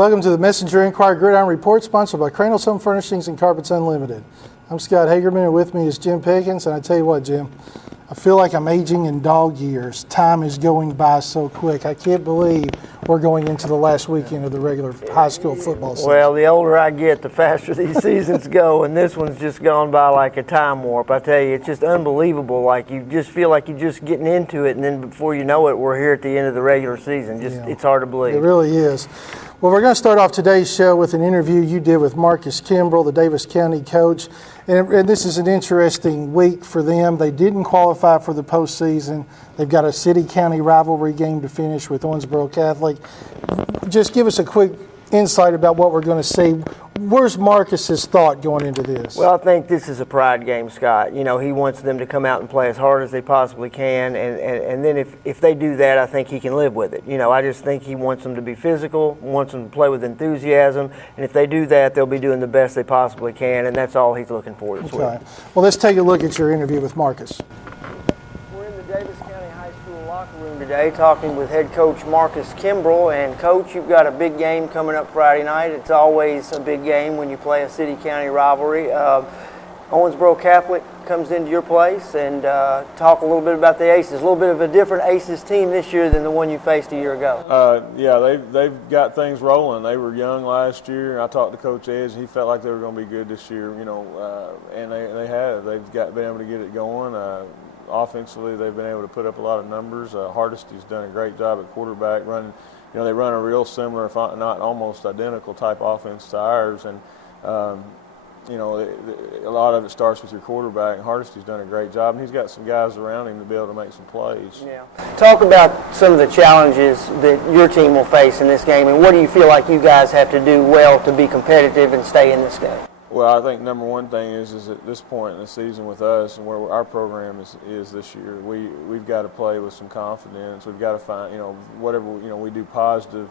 Welcome to the Messenger-Inquirer Gridiron Report, sponsored by Crandall's Home Furnishings and Carpets Unlimited. I'm Scott Hagerman, and with me is Jim Pickens. And I tell you what, Jim, I feel like I'm aging in dog years. Time is going by so quick. I can't believe we're going into the last weekend of the regular high school football season. Well, the older I get, the faster these seasons go, and this one's just gone by like a time warp. I tell you, it's just unbelievable. Like, you just feel like you're just getting into it, and then before you know it, we're here at the end of the regular season. It's hard to believe. It really is. Well, we're going to start off today's show with an interview you did with Marcus Kimbrel, the Daviess County coach. And this is an interesting week for them. They didn't qualify for the postseason. They've got a city-county rivalry game to finish with Owensboro Catholic. Just give us a quick insight about what we're going to see. Where's Marcus's thought going into this? Well, I think this is a pride game, Scott. You know, he wants them to come out and play as hard as they possibly can, and then if they do that, I think he can live with it. You know, I just think he wants them to be physical, wants them to play with enthusiasm, and if they do that, they'll be doing the best they possibly can, and that's all he's looking for this week. Well, let's take a look at your interview with Marcus. We're in the Daviess County High School locker room today talking with head coach Marcus Kimbrel. And coach, you've got a big game coming up Friday night. It's always a big game when you play a city-county rivalry. Owensboro Catholic comes into your place, and talk a little bit about the Aces. A little bit of a different Aces team this year than the one you faced a year ago. Yeah, they've got things rolling. They were young last year. I talked to Coach Edge, and he felt like they were going to be good this year. You know, and they have. They've been able to get it going. Offensively, they've been able to put up a lot of numbers. Hardesty's done a great job at quarterback running. You know, they run a real similar, if not almost identical type offense to ours, and you know, a lot of it starts with your quarterback. And Hardesty's done a great job, and he's got some guys around him to be able to make some plays. Yeah. Talk about some of the challenges that your team will face in this game, and what do you feel like you guys have to do well to be competitive and stay in this game? Well, I think number one thing is at this point in the season with us and where our program is this year, we've got to play with some confidence. We've got to find, you know, whatever, you know, we do positive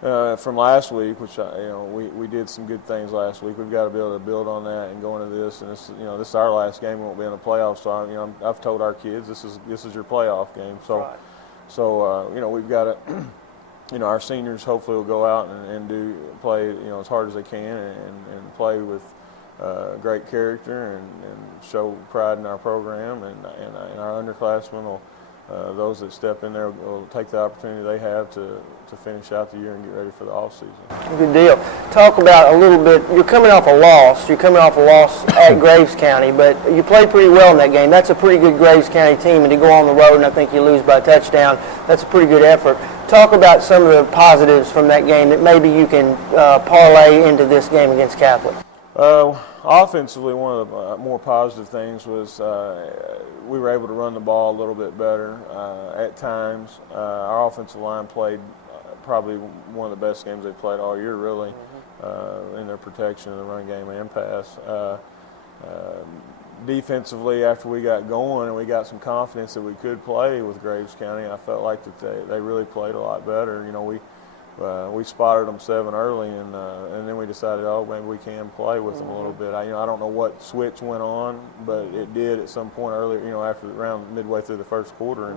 from last week, which, you know, we did some good things last week. We've got to be able to build on that and go into this. And this, you know, this is our last game. We won't be in the playoffs. So, you know, I've told our kids this is your playoff game. So, right. So you know, we've got to. You know, our seniors hopefully will go out and play, you know, as hard as they can and play with great character and show pride in our program, and our underclassmen will, those that step in there will take the opportunity they have to finish out the year and get ready for the off season. Good deal. Talk about a little bit. You're coming off a loss. You're coming off a loss at Graves County, but you played pretty well in that game. That's a pretty good Graves County team, and to go on the road and I think you lose by a touchdown, that's a pretty good effort. Talk about some of the positives from that game that maybe you can parlay into this game against Catholic. Offensively, one of the more positive things was we were able to run the ball a little bit better at times. Our offensive line played probably one of the best games they've played all year, really, in their protection of the run game and pass. Defensively, after we got going and we got some confidence that we could play with Graves County, I felt like that they really played a lot better. You know, we spotted them 7 early, and then we decided, oh, maybe we can play with them a little bit. I don't know what switch went on, but it did at some point earlier. You know, after around midway through the first quarter,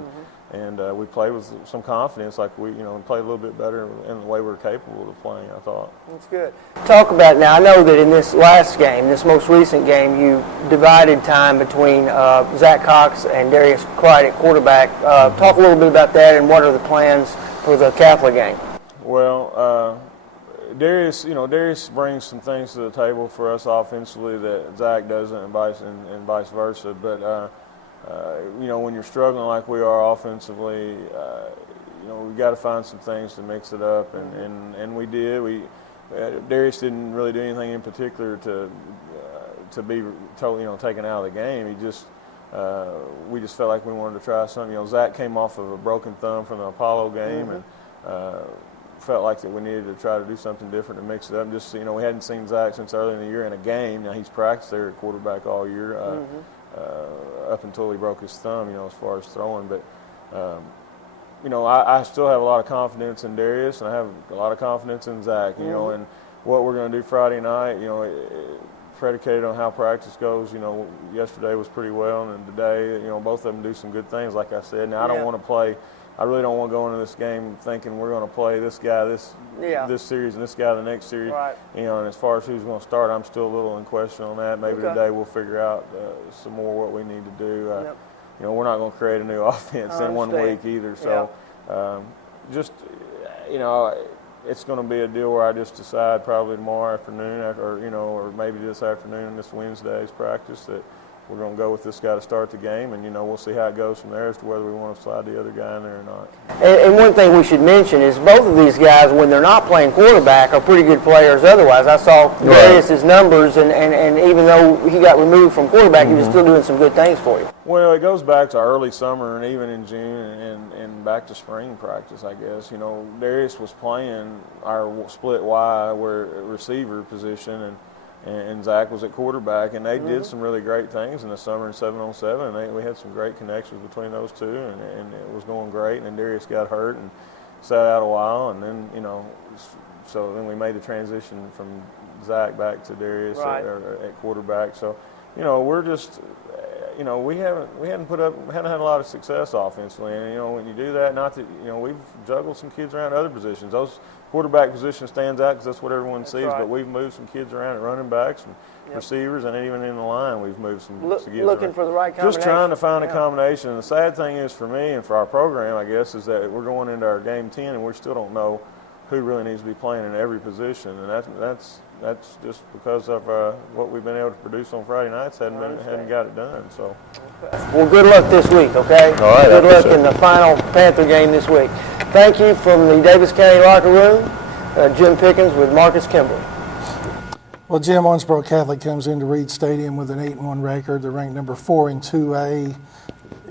and we played with some confidence, like we played a little bit better in the way we were capable of playing, I thought. That's good. Talk about now. I know that in this last game, this most recent game, you divided time between Zach Cox and Darius Clyde at quarterback. Talk a little bit about that, and what are the plans for the Catholic game? Well, Daviess brings some things to the table for us offensively that Zach doesn't, and vice versa. But you know, when you're struggling like we are offensively, you know, we've got to find some things to mix it up, and we did. Daviess didn't really do anything in particular to be totally, you know, taken out of the game. He just we just felt like we wanted to try something. You know, Zach came off of a broken thumb from the Apollo game, and felt like that we needed to try to do something different to mix it up. Just, you know, we hadn't seen Zach since early in the year in a game. Now he's practiced there at quarterback all year, up until he broke his thumb, you know, as far as throwing. But you know, I still have a lot of confidence in Daviess, and I have a lot of confidence in Zach. You know, and what we're going to do Friday night, you know, predicated on how practice goes. You know, yesterday was pretty well, and today, you know, both of them do some good things, like I said. Now, I don't want to play I really don't want to go into this game thinking we're going to play this guy this series and this guy the next series. Right. You know, and as far as who's going to start, I'm still a little in question on that. Maybe today we'll figure out some more what we need to do. You know, we're not going to create a new offense in 1 week either. So just, you know, it's going to be a deal where I just decide probably tomorrow afternoon, or maybe this afternoon, this Wednesday's practice, that we're going to go with this guy to start the game, and, you know, we'll see how it goes from there as to whether we want to slide the other guy in there or not. And one thing we should mention is both of these guys, when they're not playing quarterback, are pretty good players otherwise. I saw Daviess' numbers, and even though he got removed from quarterback, he was still doing some good things for you. Well, it goes back to early summer and even in June and back to spring practice, I guess. You know, Daviess was playing our split Y receiver position, and Zach was at quarterback, and they did some really great things in the summer in 7-on-7, and we had some great connections between those two, and it was going great. And then Daviess got hurt and sat out a while, and then, you know, so then we made the transition from Zach back to Daviess at quarterback. So, you know, we're just, you know, we hadn't had a lot of success offensively, and, you know, when you do that, not that, you know, we've juggled some kids around other positions. Those quarterback position stands out because that's what everyone sees, but we've moved some kids around at running backs and receivers, and even in the line we've moved some kids looking around. For the right combination. Just trying to find a combination. And the sad thing is for me and for our program, I guess, is that we're going into our game 10 and we still don't know who really needs to be playing in every position, and that's just because of what we've been able to produce on Friday nights. Hadn't got it done. So, well, good luck this week. Okay. All right. Good luck in the final Panther game this week. Thank you from the Daviess County locker room, Jim Pickens with Marcus Kimbrel. Well, Jim, Owensboro Catholic comes into Reed Stadium with an 8-1 record. They're ranked number 4 in 2A.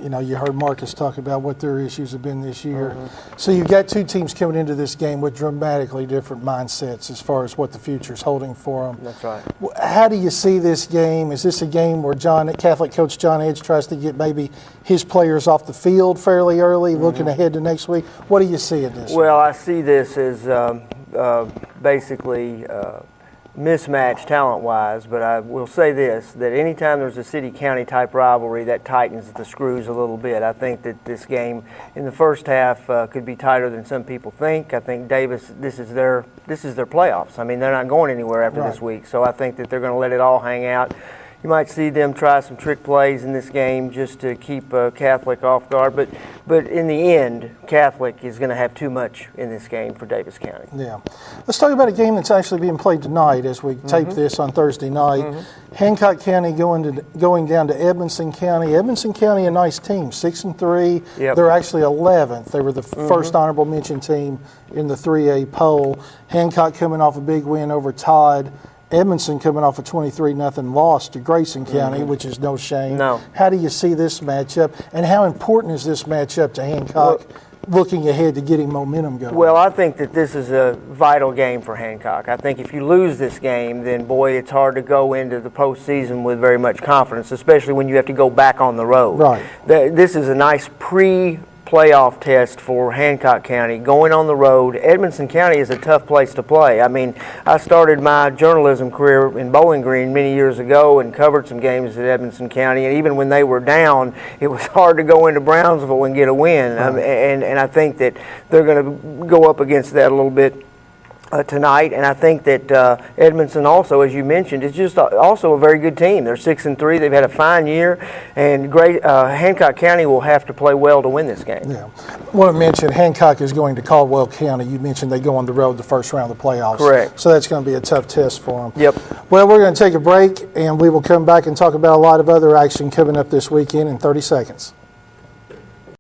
You know, you heard Marcus talk about what their issues have been this year. So you've got two teams coming into this game with dramatically different mindsets as far as what the future is holding for them. That's right. How do you see this game? Is this a game where Catholic coach John Edge tries to get maybe his players off the field fairly early, looking ahead to next week? What do you see in this? Well, I see this as basically mismatched talent-wise, but I will say this, that anytime there's a city-county type rivalry, that tightens the screws a little bit. I think that this game in the first half could be tighter than some people think. I think Daviess, this is their playoffs. I mean, they're not going anywhere after this week, so I think that they're going to let it all hang out. You might see them try some trick plays in this game just to keep Catholic off guard. But in the end, Catholic is going to have too much in this game for Daviess County. Yeah. Let's talk about a game that's actually being played tonight as we tape this on Thursday night. Hancock County going down to Edmonson County. Edmonson County, a nice team, 6-3. Yep. They're actually 11th. They were the first honorable mention team in the 3A poll. Hancock coming off a big win over Todd. Edmonson coming off a 23-0 loss to Grayson County, which is no shame. No. How do you see this matchup, and how important is this matchup to Hancock looking ahead to getting momentum going? Well, I think that this is a vital game for Hancock. I think if you lose this game, then, boy, it's hard to go into the postseason with very much confidence, especially when you have to go back on the road. Right. This is a nice playoff test for Hancock County, going on the road. Edmonson County is a tough place to play. I mean, I started my journalism career in Bowling Green many years ago and covered some games at Edmonson County, and even when they were down, it was hard to go into Brownsville and get a win. And I think that they're going to go up against that a little bit tonight, and I think that Edmonson also, as you mentioned, is just also a very good team. They're 6-3. They've had a fine year, and Hancock County will have to play well to win this game. Yeah. I want to mention Hancock is going to Caldwell County. You mentioned they go on the road the first round of the playoffs. Correct. So that's going to be a tough test for them. Yep. Well, we're going to take a break, and we will come back and talk about a lot of other action coming up this weekend in 30 seconds.